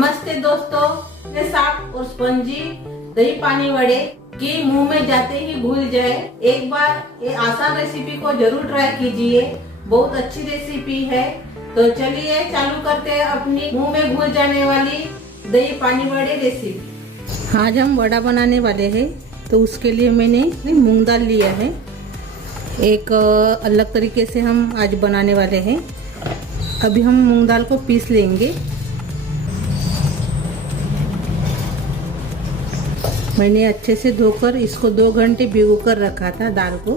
नमस्ते दोस्तों, मैं साग और स्पंजी दही पानी वड़े की मुंह में जाते ही भूल जाए। एक बार ये आसान रेसिपी को जरूर ट्राई कीजिए, बहुत अच्छी रेसिपी है। तो चलिए चालू करते हैं अपनी मुंह में घुल जाने वाली दही पानी वड़े रेसिपी। आज हम वड़ा बनाने वाले हैं, तो उसके लिए मैंने मूंग दाल लिया है। एक अलग तरीके से हम आज बनाने वाले हैं। अभी हम मूंग दाल को पीस लेंगे। मैंने अच्छे से धोकर इसको 2 घंटे भिगो कर रखा था दाल को,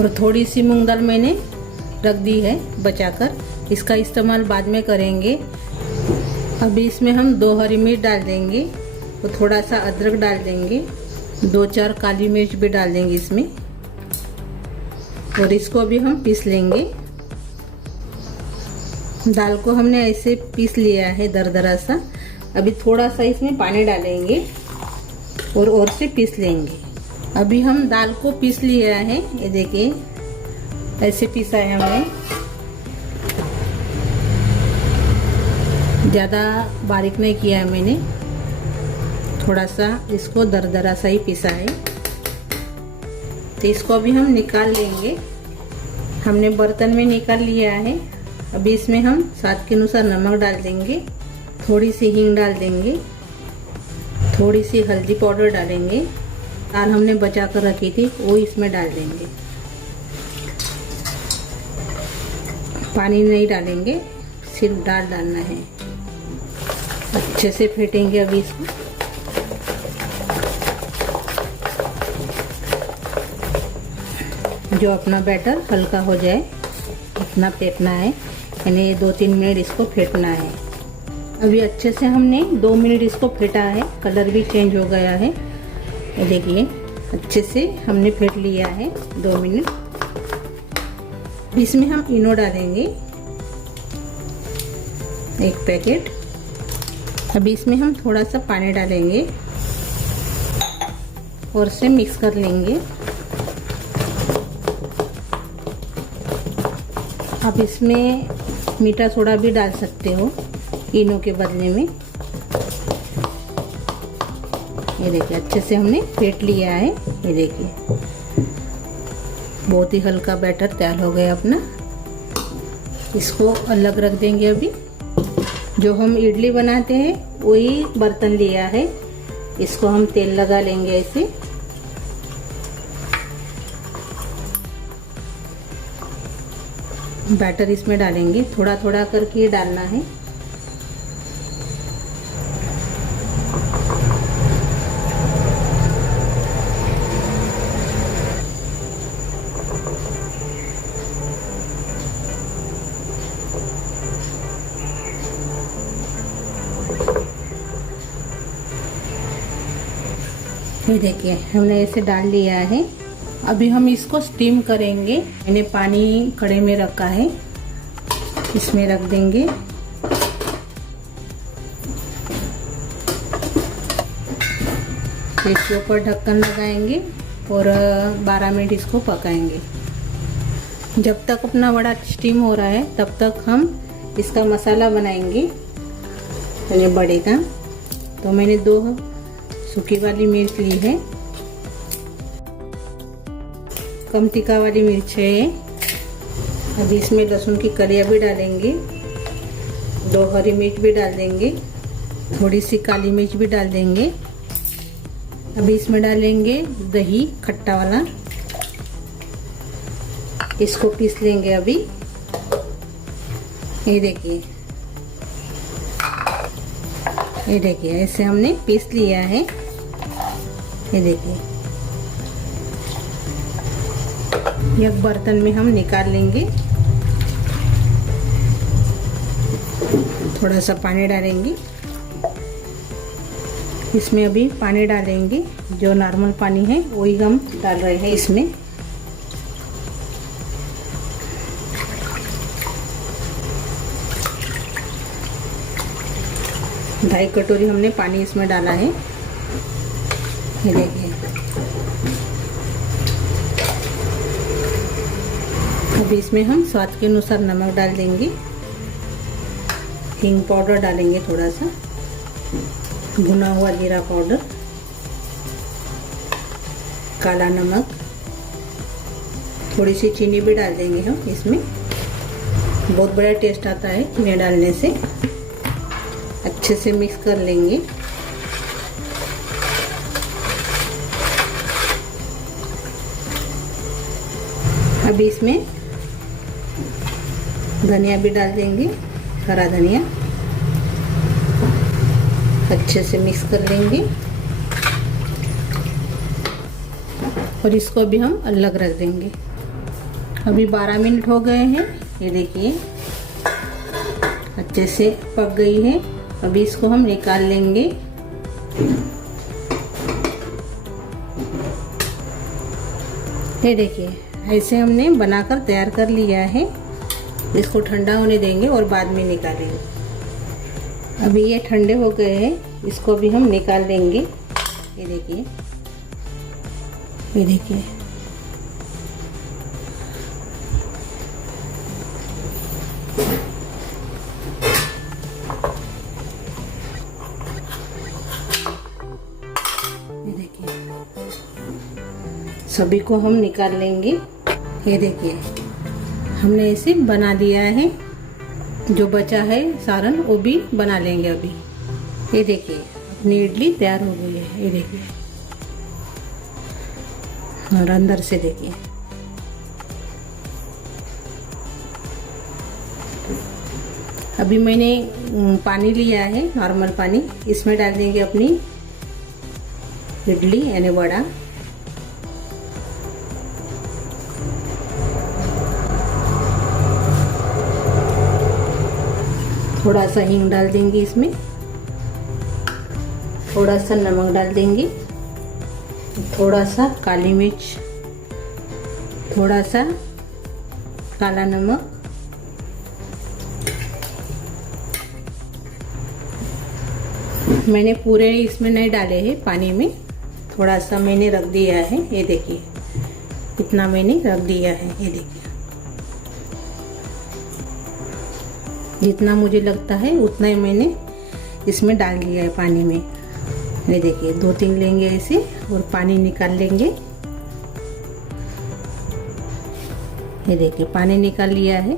और थोड़ी सी मूंग दाल मैंने रख दी है बचाकर। इसका इस्तेमाल बाद में करेंगे। अभी इसमें हम 2 हरी मिर्च डाल देंगे और थोड़ा सा अदरक डाल देंगे, 2-4 काली मिर्च भी डाल देंगे इसमें, और इसको अभी हम पीस लेंगे। दाल को हमने ऐसे पीस लिया है दरदरा सा। अभी थोड़ा सा इसमें पानी डालेंगे और से पीस लेंगे। अभी हम दाल को पीस लिया है, ये देखिए ऐसे पीसा है हमने। ज़्यादा बारीक नहीं किया है मैंने, थोड़ा सा इसको दरदरा सा ही पीसा है। तो इसको अभी हम निकाल लेंगे। हमने बर्तन में निकाल लिया है। अभी इसमें हम स्वाद के अनुसार नमक डाल देंगे, थोड़ी सी हींग डाल देंगे, थोड़ी सी हल्दी पाउडर डालेंगे। दाल हमने बचा कर रखी थी वो इसमें डाल देंगे। पानी नहीं डालेंगे, सिर्फ दाल डालना है। अच्छे से फेंटेंगे अभी इसको। जो अपना बैटर हल्का हो जाए इतना फेंटना है, यानी 2-3 मिनट इसको फेंटना है। अभी अच्छे से हमने 2 मिनट इसको फेंटा है, कलर भी चेंज हो गया है। ये देखिए अच्छे से हमने फेंट लिया है 2 मिनट। इसमें हम इनो डालेंगे 1 पैकेट। अभी इसमें हम थोड़ा सा पानी डालेंगे और से मिक्स कर लेंगे। आप इसमें मीठा सोडा भी डाल सकते हो इनो के बदले में। ये देखिए अच्छे से हमने फेंट लिया है। ये देखिए बहुत ही हल्का बैटर तैयार हो गया अपना। इसको अलग रख देंगे। अभी जो हम इडली बनाते हैं वही बर्तन लिया है, इसको हम तेल लगा लेंगे ऐसे। बैटर इसमें डालेंगे, थोड़ा थोड़ा करके डालना है। ये देखिए हमने ऐसे डाल लिया है। अभी हम इसको स्टीम करेंगे। मैंने पानी कड़े में रखा है, इसमें रख देंगे। इसके ऊपर ढक्कन लगाएंगे और 12 मिनट इसको पकाएंगे। जब तक अपना वड़ा स्टीम हो रहा है तब तक हम इसका मसाला बनाएंगे बड़े का। तो मैंने 2 सूखी वाली मिर्च ली है, कम तीखा वाली मिर्च है। अभी इसमें लहसुन की कलियां भी डालेंगे, 2 हरी मिर्च भी डाल देंगे, थोड़ी सी काली मिर्च भी डाल देंगे। अभी इसमें डालेंगे दही खट्टा वाला, इसको पीस लेंगे अभी। ये देखिए ऐसे हमने पीस लिया है। ये देखिए एक बर्तन में हम निकाल लेंगे। थोड़ा सा पानी डालेंगे इसमें। अभी पानी डालेंगे, जो नॉर्मल पानी है वही हम डाल रहे हैं इसमें। ढाई कटोरी हमने पानी इसमें डाला है। ये देखिए अभी इसमें हम स्वाद के अनुसार नमक डाल देंगे, हींग पाउडर डालेंगे थोड़ा सा, भुना हुआ जीरा पाउडर, काला नमक, थोड़ी सी चीनी भी डाल देंगे हम इसमें। बहुत बड़ा टेस्ट आता है चीनी डालने से। अच्छे से मिक्स कर लेंगे। अभी इसमें धनिया भी डाल देंगे, हरा धनिया। अच्छे से मिक्स कर लेंगे और इसको भी हम अलग रख देंगे। अभी 12 मिनट हो गए हैं, ये देखिए अच्छे से पक गई है। अभी इसको हम निकाल लेंगे। ये देखिए ऐसे हमने बनाकर तैयार कर लिया है। इसको ठंडा होने देंगे और बाद में निकालेंगे। अभी ये ठंडे हो गए हैं, इसको भी हम निकाल लेंगे। ये देखिए, ये देखिए ये देखिए सभी को हम निकाल लेंगे। ये देखिए हमने इसे बना दिया है। जो बचा है सारण वो भी बना लेंगे अभी। ये देखिए अपनी इडली तैयार हो गई है। ये देखिए और अंदर से देखिए। अभी मैंने पानी लिया है, नॉर्मल पानी, इसमें डाल देंगे अपनी इडली यानी वड़ा। थोड़ा सा हींग डाल देंगे इसमें, थोड़ा सा नमक डाल देंगे, थोड़ा सा काली मिर्च, थोड़ा सा काला नमक, मैंने पूरे इसमें नहीं डाले हैं, पानी में थोड़ा सा मैंने रख दिया है। ये देखिए इतना मैंने रख दिया है। ये देखिए जितना मुझे लगता है उतना ही मैंने इसमें डाल दिया है पानी में। ये देखिए 2-3 लेंगे ऐसे और पानी निकाल लेंगे। ये देखिए पानी निकाल लिया है।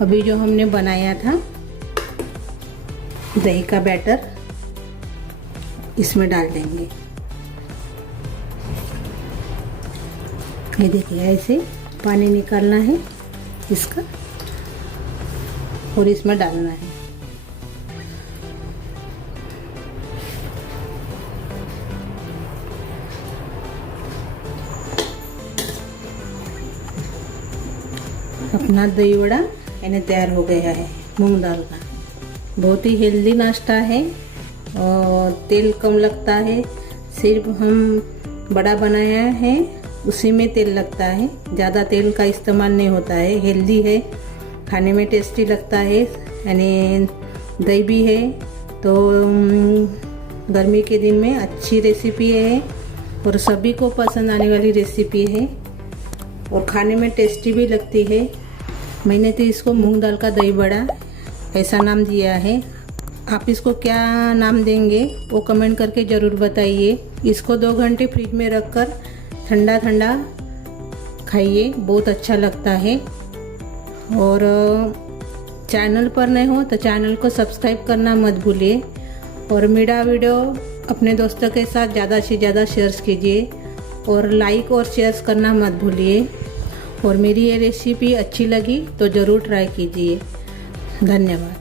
अभी जो हमने बनाया था दही का बैटर इसमें डाल देंगे। ये देखिए ऐसे पानी निकालना है इसका और इसमें डालना है। अपना दही वड़ा यानी तैयार हो गया है मूंग दाल का। बहुत ही हेल्दी नाश्ता है और तेल कम लगता है। सिर्फ हम बड़ा बनाया है उसी में तेल लगता है, ज़्यादा तेल का इस्तेमाल नहीं होता है। हेल्दी है, खाने में टेस्टी लगता है, यानी दही भी है तो गर्मी के दिन में अच्छी रेसिपी है और सभी को पसंद आने वाली रेसिपी है और खाने में टेस्टी भी लगती है। मैंने तो इसको मूंग दाल का दही बड़ा ऐसा नाम दिया है। आप इसको क्या नाम देंगे वो कमेंट करके ज़रूर बताइए। इसको 2 घंटे फ्रिज में रखकर ठंडा ठंडा खाइए, बहुत अच्छा लगता है। और चैनल पर नए हो तो चैनल को सब्सक्राइब करना मत भूलिए और मेरा वीडियो अपने दोस्तों के साथ ज़्यादा से ज़्यादा शेयर कीजिए और लाइक और शेयर करना मत भूलिए। और मेरी ये रेसिपी अच्छी लगी तो ज़रूर ट्राई कीजिए। धन्यवाद।